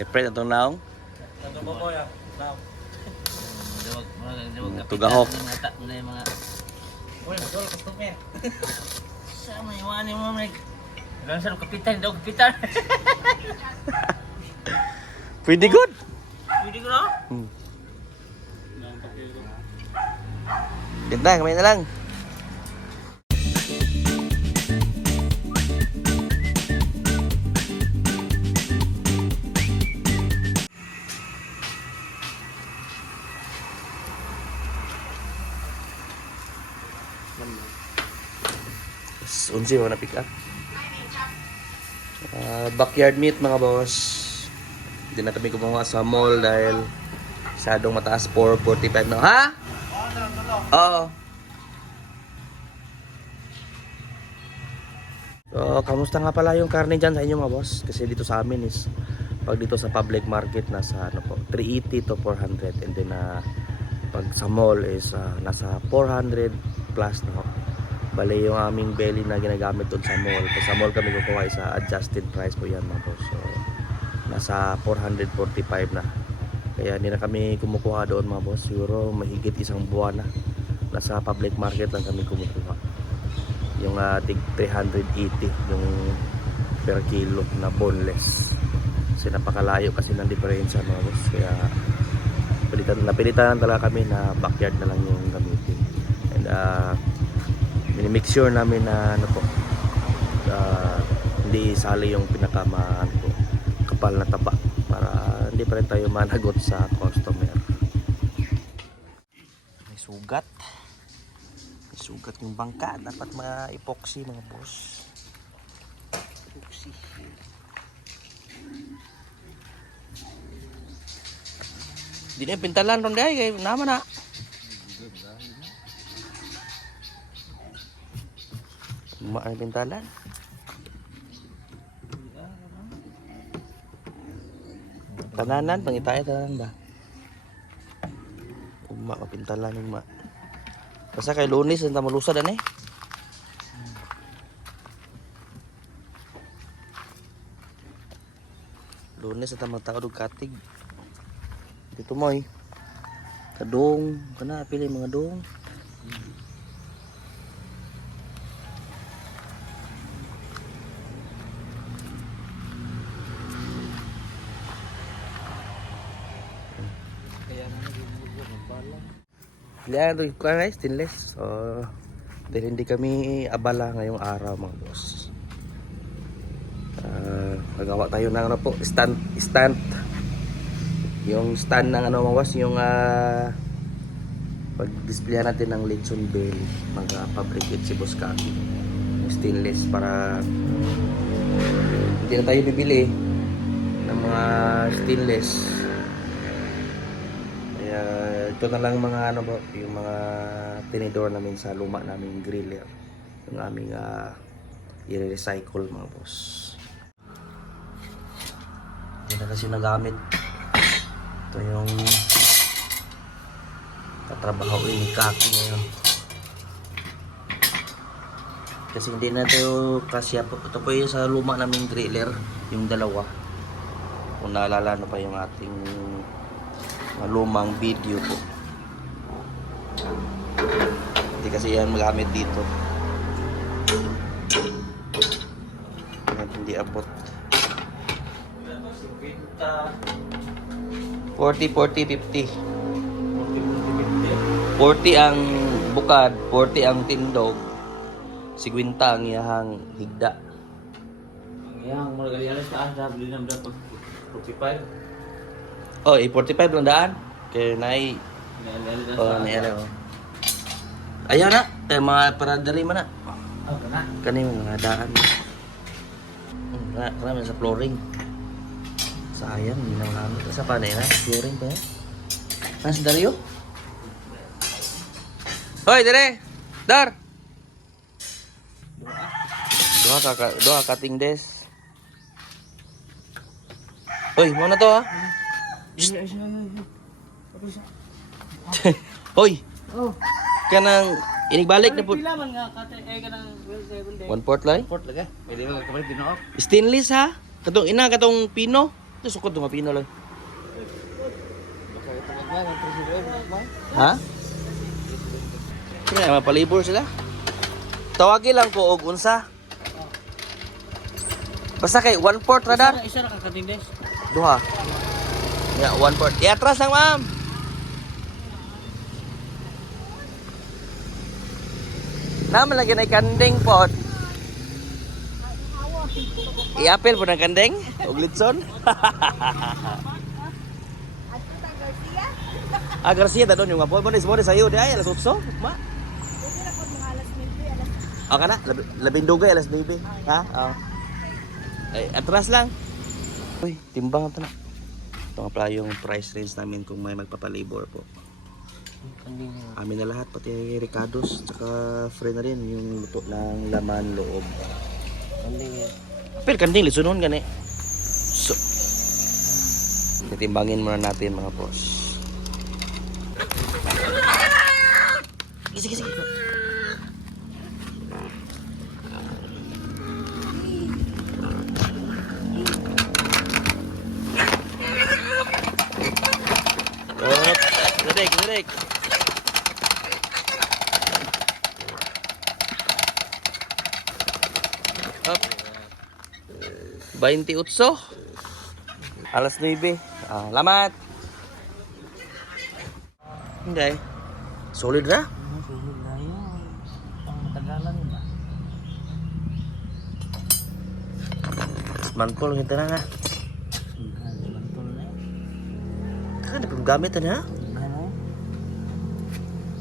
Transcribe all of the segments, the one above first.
Efren atong naong. Atong ko ya. Now. Tugahok. Mga Uy, motor customer. Sama iwan mo meg. Lang sa kapitan daw kapitan. Pretty good. Pwede ko na? Ganda, kamay na lang. Unsi mo na pick up. Backyard meat mga boss. Hindi na kami kumuha sa mall dahil masyadong mataas, 4.45 na. Ha? Oo. So, kamusta nga pala yung karne dyan sa inyo mga boss? Kasi dito sa amin is, pag dito sa public market, nasa ano po, 380 to 400. And then, pag sa mall is nasa 400 plus na ho. Bali yung aming belly na ginagamit doon sa mall. Kasi sa mall kami kukuha sa adjusted price po yan mga boss. So, nasa 445 na. Kaya hindi na kami kumukuha doon mga boss. Siguro mahigit isang buwan na. Nasa public market lang kami kumukuha. Yung tig 380 yung per kilo na boneless. Kasi napakalayo kasi ng diferensya mga boss. Kaya napilitan talaga kami na backyard na lang yung gamitin. And minimake sure namin na ano po, hindi sali yung kapal na taba para hindi pa rin tayo managot sa customer. May sugat yung bangka, dapat ma-epoxy mga boss. Epoxy. Di na yung pintalan ron dahil kayo naman na. Ang pintalan. Tananan, pangitaya tanan ba? Pintalan yung basta kay Lunes, ang tamalusad eh. Lunes ang tamatao katig. Dito mo kadong, kana pili mga dong. Lihat ito yung stainless. So, dahil hindi kami abala ngayong araw mga boss. Nagawa tayo ng ano po, stand. Yung stand ng ano mga boss, yung pag-display natin ng lechon belly. Mag-fabricate si Boss Kaki. Yung stainless para hindi na tayo bibili ng mga stainless. Ito na lang mga ano ba, yung mga tinidor namin sa luma naming griller, yung aming i-recycle mga boss. Hindi na kasi nagamit. Ito yung katrabaho ni Kaki ngayon. Kasi hindi na ito kasya po. Ito po yung sa luma naming griller, yung dalawa. Kung naalala na pa yung ating lumang video po. Hindi kasi yan magamit dito. Hindi abot. 40, 50. 40 ang bukad, 40 ang tindog, 50 ang iyahang higda. Ang iyang mga galianas na asa bili na 45. Oh, 45 lang daan. Kaya nai niala. Ayaw na, mga paradari man na. Oh, kana. Kani mga daan. Karami sa flooring. Sayang, hindi na magamit. Sa panay na, flooring pa yan. Nasa Dario? Hoy, dire! Dar! Doa kating des. Hoy, mo na to ha? Hoy! Oh. Kanang inigbalik na po. Pila man nga kate kanang 1/4 lang? port laga. Pwede mo kapalit din off. Stainless ha? Katong ina katong pino. Ito sukod nga pino lang. Ha? Kaya mapalibor sila. Tawagi lang ko og unsa. Basta kay 1/4 radar. Isa ra ka katindes. Duha. Ya, 1/4. Atras lang, ma'am. Naman lagi na kandeng pot. I-apel po ng kandeng. Og litson. Garcia ta doon yung apoy mo na sayo di ay alas 8. Ma. Kana, labindugay alas 9. Ha? Ay, atras lang. Uy, timbang ito na. Ito nga pala yung price range namin kung may magpapalabor po. Amin na lahat, pati Ricardo's, tsaka free na rin yung luto ng laman loob. Pero kanding, litsunon gani. So, titimbangin muna natin mga boss. Sige. Direk. Up. 28. Alas 9. Lamat. Hindi. Solid na. Sulit na yun. Ang matagalan ba? Manpol kita na nga. Mantol na yun. Kaya na gamit na.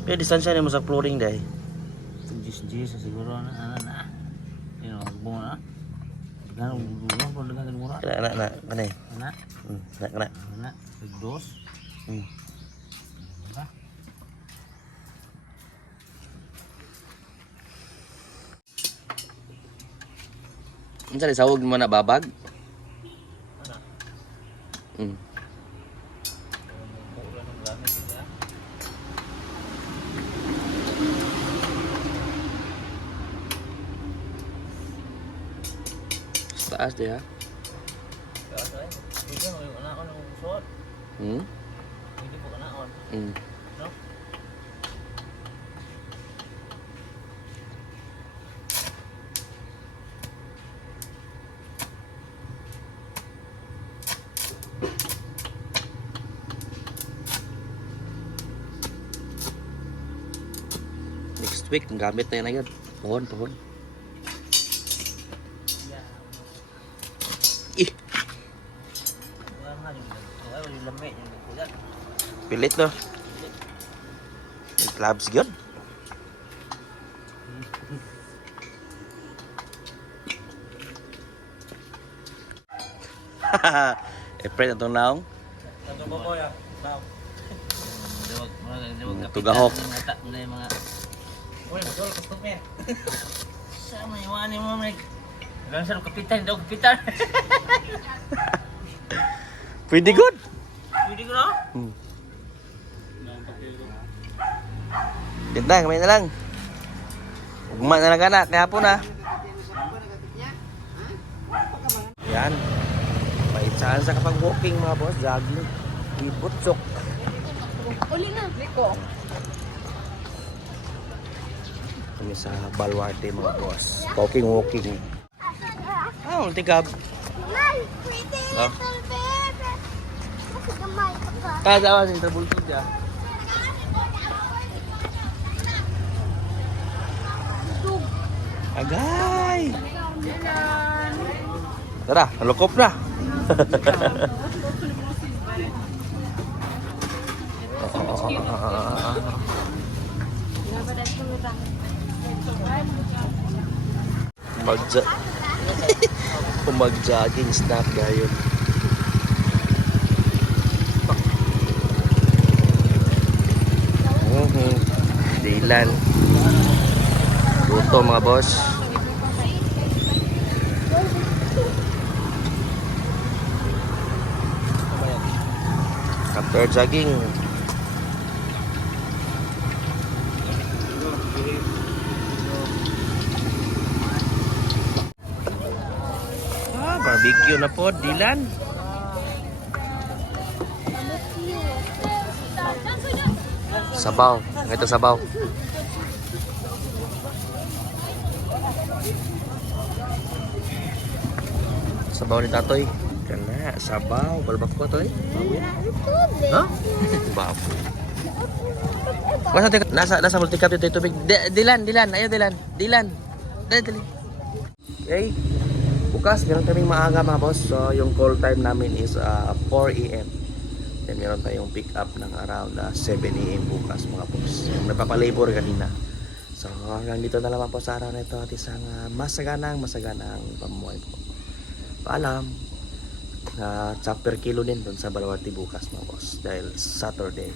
Pero distansya na mo sa flooring dahil. Jis siguro na. Yun, bunga na. Ganun, bunga po dengan murah. Anak. Mana? Anak. Anak. Dos. Ba? Ano sa sawag mo na babag? Taas dia. Pwede mo yung anak ko ng suot. Pwede po anak ko. No? Next week, gamit na yan agad. Pohon. Pilit no. Clubs gyud. Friend atong naong. Tugahok. Mga Uy, betul customer. Sama iwan mo meg. Langsung kapitan daw kapitan. Pretty good. Pwede ko na? Ganda, kamay na lang. Ugma na lang anak, kaya po na. Yan. Maitsaan sa kapag walking mga boss, jogging. Ibutsok. Uli na, Rico. Kami sa Baluarte mga boss. Walking. Ulti kab. Oh. Kada awas yung troubleshoot ya. Agay! Tara, nalukop na. Mag-jogging snack gayon. Dilan. Luto mga boss. After jogging. Barbecue. barbecue na po, Dilan. Sabaw. Ito sabaw. Sabaw ni Tatoy. Kana, sabaw. Balbak ko to eh. Ha? Baboy. Nasa multicap dito yung tubig. Dilan. Ayaw, Dilan. Dali. Okay. Bukas, meron kaming maaga mga boss. So, yung call time namin is 4 a.m. Then, meron tayong pick up ng around 7 a.m. bukas mga boss. Yung napapalabor kanina. So, hanggang dito na lamang po sa araw na ito at isang masaganang pamuhay po. Paalam. Chopper kilo din doon sa Balawati bukas mga boss. Dahil Saturday.